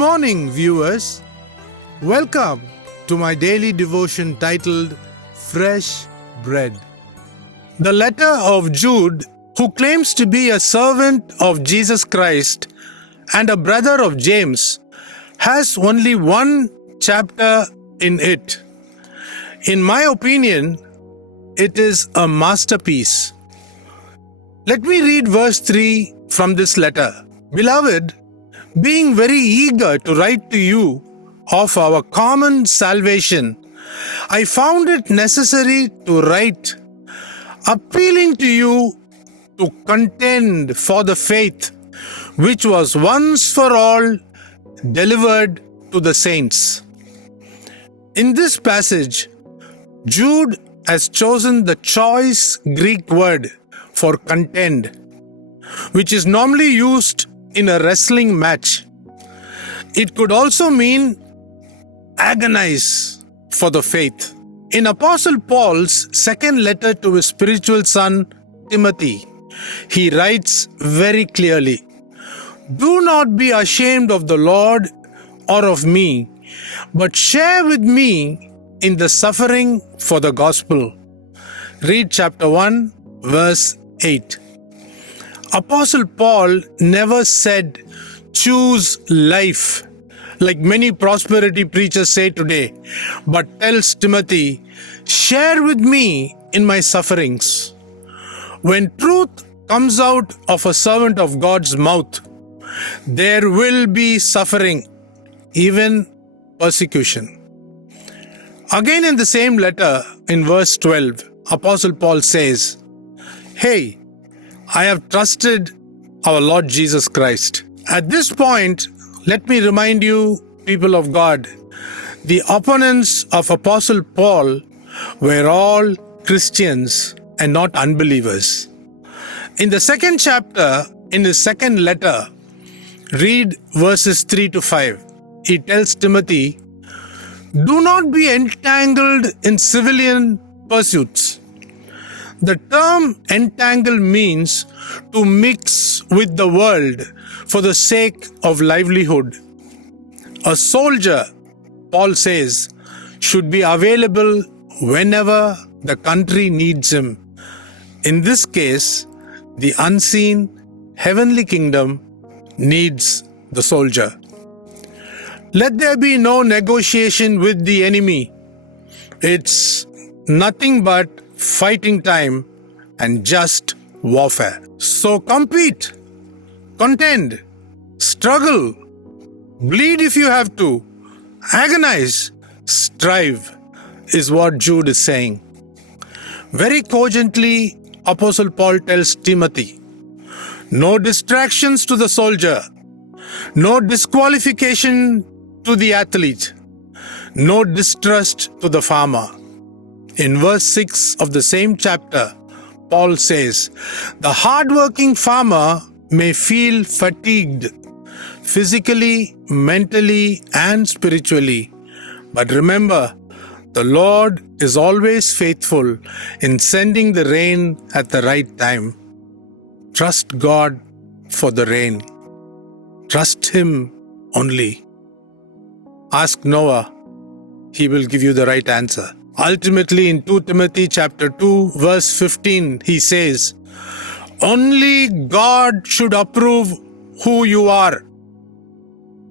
morning, viewers. Welcome to my daily devotion titled Fresh Bread. The letter of Jude, who claims to be a servant of Jesus Christ and a brother of James, has only one chapter in it. In my opinion, it is a masterpiece. Let me read verse 3 from this letter. Beloved, being very eager to write to you of our common salvation, I found it necessary to write, appealing to you to contend for the faith which was once for all delivered to the saints. In this passage, Jude has chosen the choice Greek word for contend, which is normally used in a wrestling match. It could also mean agonize for the faith. In Apostle Paul's second letter to his spiritual son Timothy, he writes very clearly, "Do not be ashamed of the Lord or of me, but share with me in the suffering for the gospel." Read chapter 1, verse 8. Apostle Paul never said, choose life, like many prosperity preachers say today, but tells Timothy, share with me in my sufferings. When truth comes out of a servant of God's mouth, there will be suffering, even persecution. Again in the same letter, in verse 12, Apostle Paul says, "Hey, I have trusted our Lord Jesus Christ." At this point, let me remind you, people of God, the opponents of Apostle Paul were all Christians and not unbelievers. In the second chapter, in his second letter, read verses 3 to 5. He tells Timothy, "Do not be entangled in civilian pursuits." The term entangle means to mix with the world for the sake of livelihood. A soldier, Paul says, should be available whenever the country needs him. In this case, the unseen heavenly kingdom needs the soldier. Let there be no negotiation with the enemy. It's nothing but fighting time and just warfare. So compete, contend, struggle, bleed if you have to, agonize, strive, is what Jude is saying. Very cogently, Apostle Paul tells Timothy, no distractions to the soldier, no disqualification to the athlete, no distrust to the farmer. In verse 6 of the same chapter, Paul says, the hardworking farmer may feel fatigued physically, mentally, and spiritually. But remember, the Lord is always faithful in sending the rain at the right time. Trust God for the rain. Trust Him only. Ask Noah, he will give you the right answer. Ultimately, in 2 Timothy chapter 2, verse 15, he says, only God should approve who you are.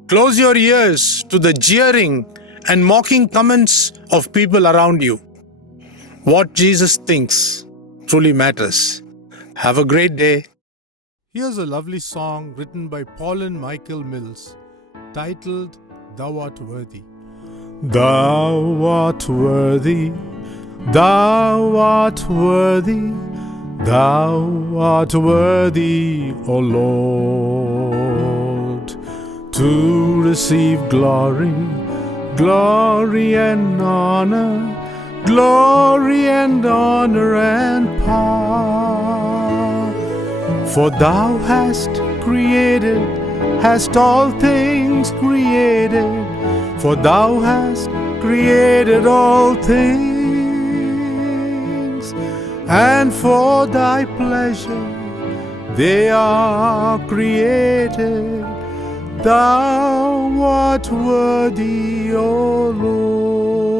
Close your ears to the jeering and mocking comments of people around you. What Jesus thinks truly matters. Have a great day. Here's a lovely song written by Paul and Michael Mills, titled Thou Art Worthy. Thou art worthy, thou art worthy, thou art worthy, O Lord, to receive glory, glory and honor, glory and honor and power. For thou hast all things created, for thou hast created all things, and for thy pleasure they are created. Thou art worthy, O Lord.